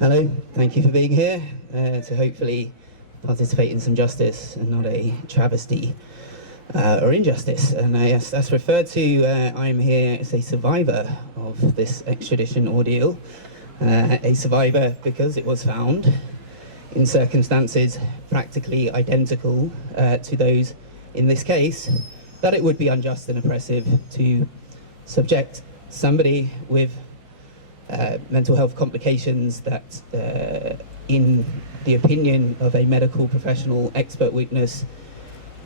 Hello, thank you for being here to hopefully participate in some justice and not a travesty or injustice. And as referred to, I'm here as a survivor of this extradition ordeal. A survivor because it was found in circumstances practically identical to those in this case, that it would be unjust and oppressive to subject somebody with mental health complications that, in the opinion of a medical professional expert witness,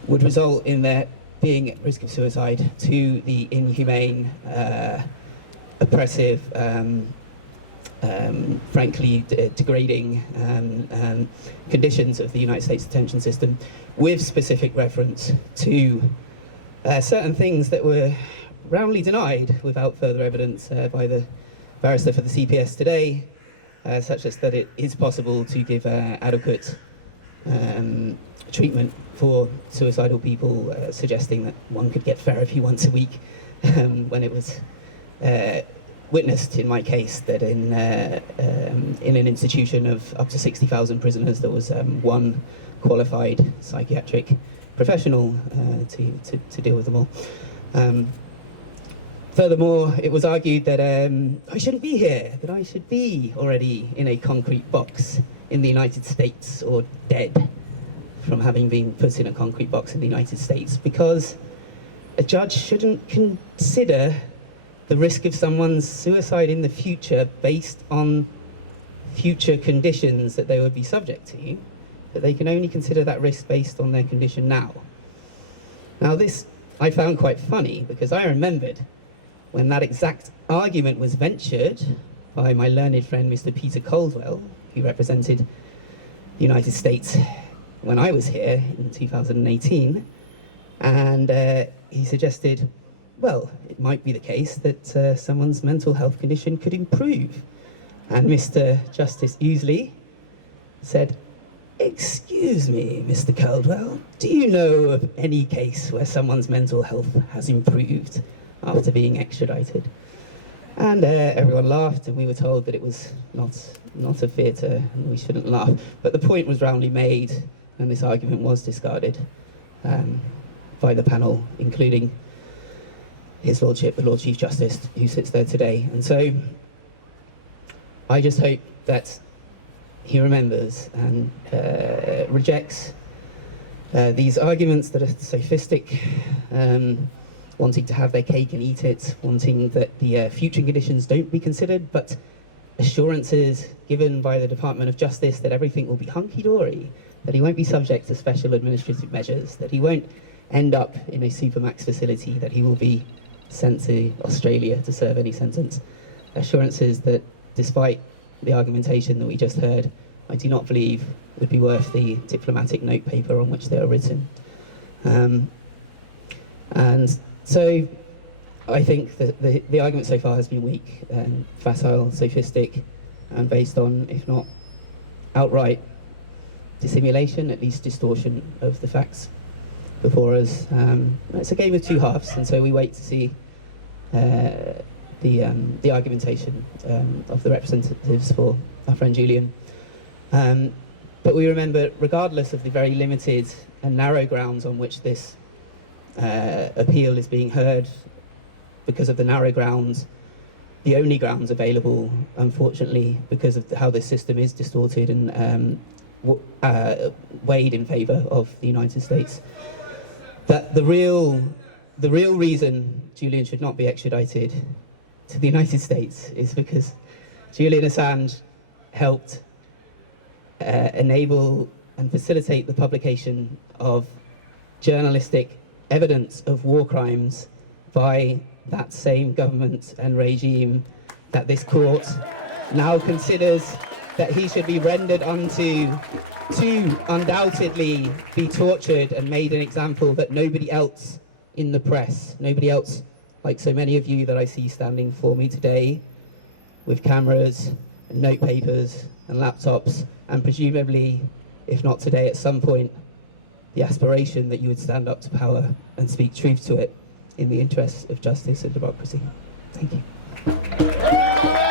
would result in their being at risk of suicide to the inhumane, oppressive, frankly degrading conditions of the United States detention system, with specific reference to certain things that were roundly denied without further evidence by the barrister for the CPS today, such as that it is possible to give adequate treatment for suicidal people, suggesting that one could get therapy once a week, when it was witnessed in my case that in an institution of up to 60,000 prisoners, there was one qualified psychiatric professional to deal with them all. Furthermore, it was argued that I shouldn't be here, that I should be already in a concrete box in the United States, or dead from having been put in a concrete box in the United States, because a judge shouldn't consider the risk of someone's suicide in the future based on future conditions that they would be subject to, that they can only consider that risk based on their condition now. Now this I found quite funny, because I remembered when that exact argument was ventured by my learned friend, Mr. Peter Caldwell, who represented the United States when I was here in 2018, and he suggested, well, it might be the case that someone's mental health condition could improve. And Mr. Justice Ousley said, "Excuse me, Mr. Caldwell, do you know of any case where someone's mental health has improved after being extradited?" And everyone laughed, and we were told that it was not a theatre and we shouldn't laugh. But the point was roundly made, and this argument was discarded by the panel, including His Lordship, the Lord Chief Justice, who sits there today. And so I just hope that he remembers and rejects these arguments that are sophistic, wanting to have their cake and eat it, wanting that the future conditions don't be considered, but assurances given by the Department of Justice that everything will be hunky-dory, that he won't be subject to special administrative measures, that he won't end up in a supermax facility, that he will be sent to Australia to serve any sentence. Assurances that, despite the argumentation that we just heard, I do not believe would be worth the diplomatic notepaper on which they are written. And so I think that the argument so far has been weak and facile, sophistic, and based on, if not outright dissimulation, at least distortion of the facts before us. It's a game of two halves, and so we wait to see the argumentation of the representatives for our friend Julian. But we remember, regardless of the very limited and narrow grounds on which this appeal is being heard, because of the narrow grounds, the only grounds available, unfortunately, because of how this system is distorted and weighed in favour of the United States, that the real reason Julian should not be extradited to the United States is because Julian Assange helped enable and facilitate the publication of journalistic evidence of war crimes by that same government and regime that this court now considers that he should be rendered unto, to undoubtedly be tortured and made an example that nobody else in the press, nobody else like so many of you that I see standing before me today with cameras and notepapers and laptops, and presumably, if not today, at some point, the aspiration that you would stand up to power and speak truth to it in the interests of justice and democracy. Thank you.